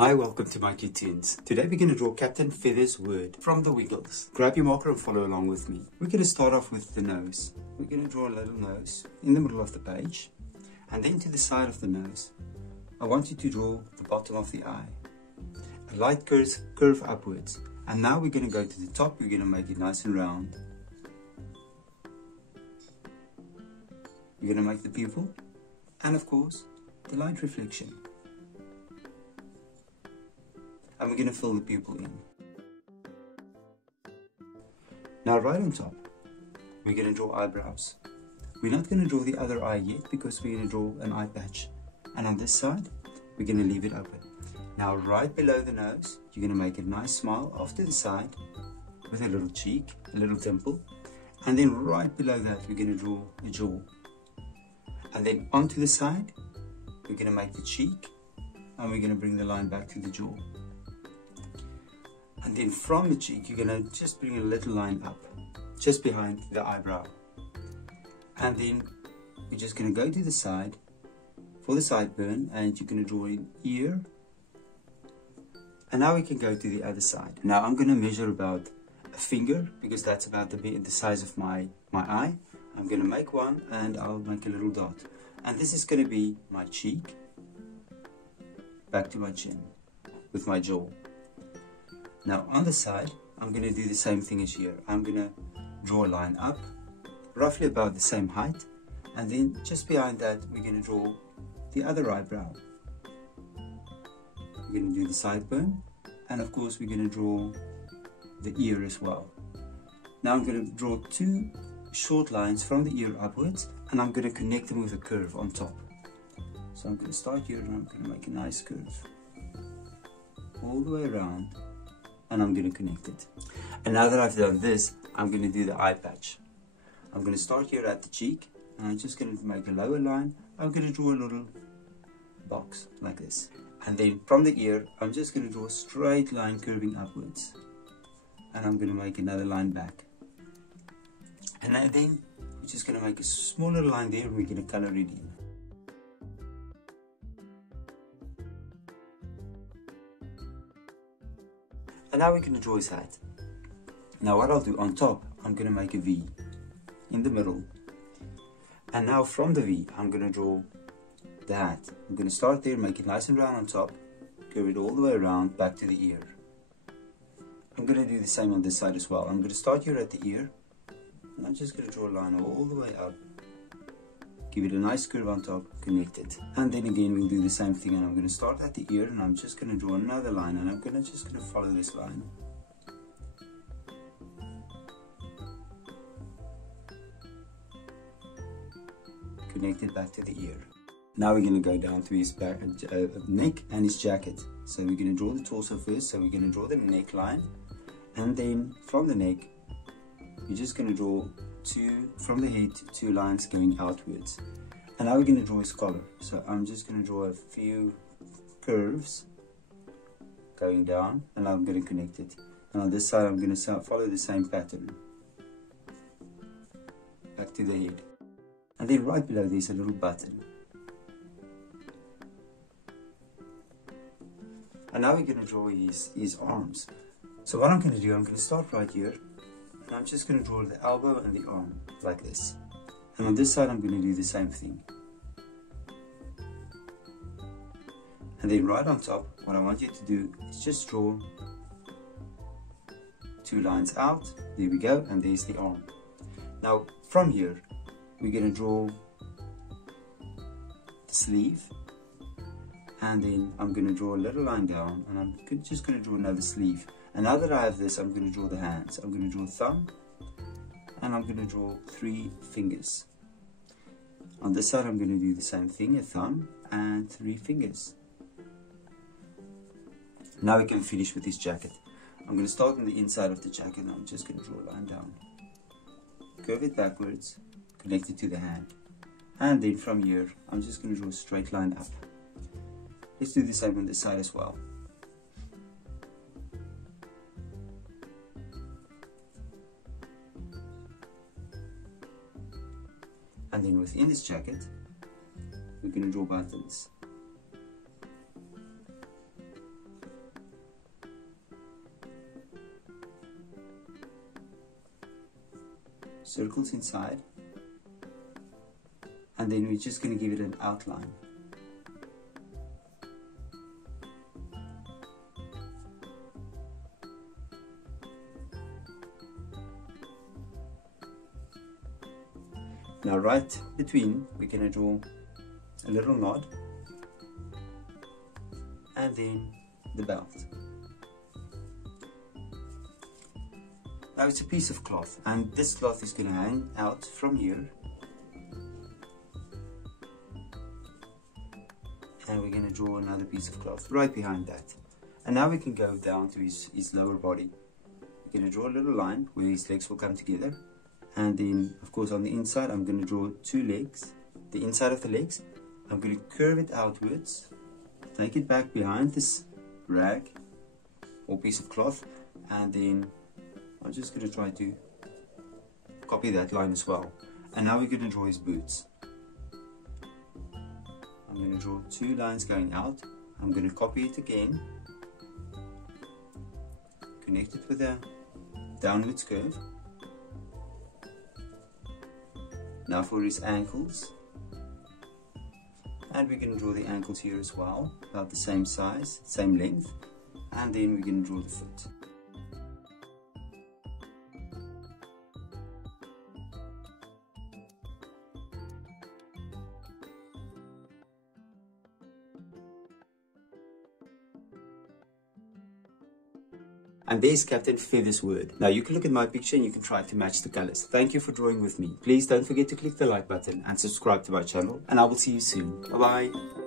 Hi, welcome to mycutetoons. Today we're going to draw Captain Feathersword from the Wiggles. Grab your marker and follow along with me. We're going to start off with the nose. We're going to draw a little nose in the middle of the page, and then to the side of the nose I want you to draw the bottom of the eye. A light curve upwards, and now we're going to go to the top. We're going to make it nice and round. We're going to make the pupil and of course the light reflection. And we're going to fill the pupil in. Now right on top, we're going to draw eyebrows. We're not going to draw the other eye yet because we're going to draw an eye patch. And on this side, we're going to leave it open. Now right below the nose, you're going to make a nice smile off to the side with a little cheek, a little dimple. And then right below that, we're going to draw a jaw. And then onto the side, we're going to make the cheek and we're going to bring the line back to the jaw. And then from the cheek, you're going to just bring a little line up, just behind the eyebrow. And then you're just going to go to the side for the sideburn, and you're going to draw an ear. And now we can go to the other side. Now I'm going to measure about a finger, because that's about the size of my eye. I'm going to make one, and I'll make a little dot. And this is going to be my cheek, back to my chin, with my jaw. Now on the side, I'm going to do the same thing as here. I'm going to draw a line up, roughly about the same height, and then just behind that we're going to draw the other eyebrow. We're going to do the sideburn, and of course we're going to draw the ear as well. Now I'm going to draw two short lines from the ear upwards, and I'm going to connect them with a curve on top. So I'm going to start here, and I'm going to make a nice curve all the way around. And I'm going to connect it. And now that I've done this, I'm going to do the eye patch. I'm going to start here at the cheek, and I'm just going to make a lower line. I'm going to draw a little box like this. And then from the ear, I'm just going to draw a straight line curving upwards. And I'm going to make another line back. And then we're just going to make a smaller line there, and we're going to color it in. And now we're going to draw his hat. Now what I'll do on top, I'm going to make a V in the middle. And now from the V, I'm going to draw the hat. I'm going to start there, make it nice and round on top, curve it all the way around back to the ear. I'm going to do the same on this side as well. I'm going to start here at the ear, and I'm just going to draw a line all the way up. Give it a nice curve on top, connect it. And then again we'll do the same thing, and I'm going to start at the ear, and I'm just going to draw another line, and I'm just going to follow this line. Connect it back to the ear. Now we're going to go down to his back, neck and his jacket. So we're going to draw the torso first, so we're going to draw the neckline, and then from the neck, you're just going to draw from the head, two lines going outwards. And now we're going to draw his collar. So I'm just going to draw a few curves going down, and I'm going to connect it. And on this side, I'm going to follow the same pattern back to the head. And then right below there's a little button. And now we're going to draw his arms. So what I'm going to do, I'm going to start right here. And I'm just going to draw the elbow and the arm like this. And on this side I'm going to do the same thing. And then right on top, what I want you to do is just draw two lines out. There we go, and there's the arm. Now from here, we're going to draw the sleeve. And then I'm going to draw a little line down, and I'm just going to draw another sleeve. And now that I have this, I'm going to draw the hands. I'm going to draw a thumb, and I'm going to draw 3 fingers. On this side, I'm going to do the same thing, a thumb and 3 fingers. Now we can finish with this jacket. I'm going to start on the inside of the jacket, and I'm just going to draw a line down. Curve it backwards, connect it to the hand. And then from here, I'm just going to draw a straight line up. Let's do the same on this side as well. And then within this jacket, we're going to draw buttons. circles inside, and then we're just going to give it an outline. Now right between, we're going to draw a little knot, and then the belt. Now it's a piece of cloth, and this cloth is going to hang out from here, and we're going to draw another piece of cloth right behind that. And now we can go down to his lower body. We're going to draw a little line where his legs will come together, and then of course on the inside I'm going to draw two legs. The inside of the legs, I'm going to curve it outwards, take it back behind this rag or piece of cloth, and then I'm just going to try to copy that line as well. And now we're going to draw his boots. I'm going to draw two lines going out. I'm going to copy it again, connect it with a downwards curve. Now for his ankles, and we're going to draw the ankles here as well, about the same size, same length, and then we're going to draw the foot. And there's Captain Feathersword. Now you can look at my picture and you can try to match the colors. Thank you for drawing with me. Please don't forget to click the like button and subscribe to my channel, and I will see you soon. Bye bye.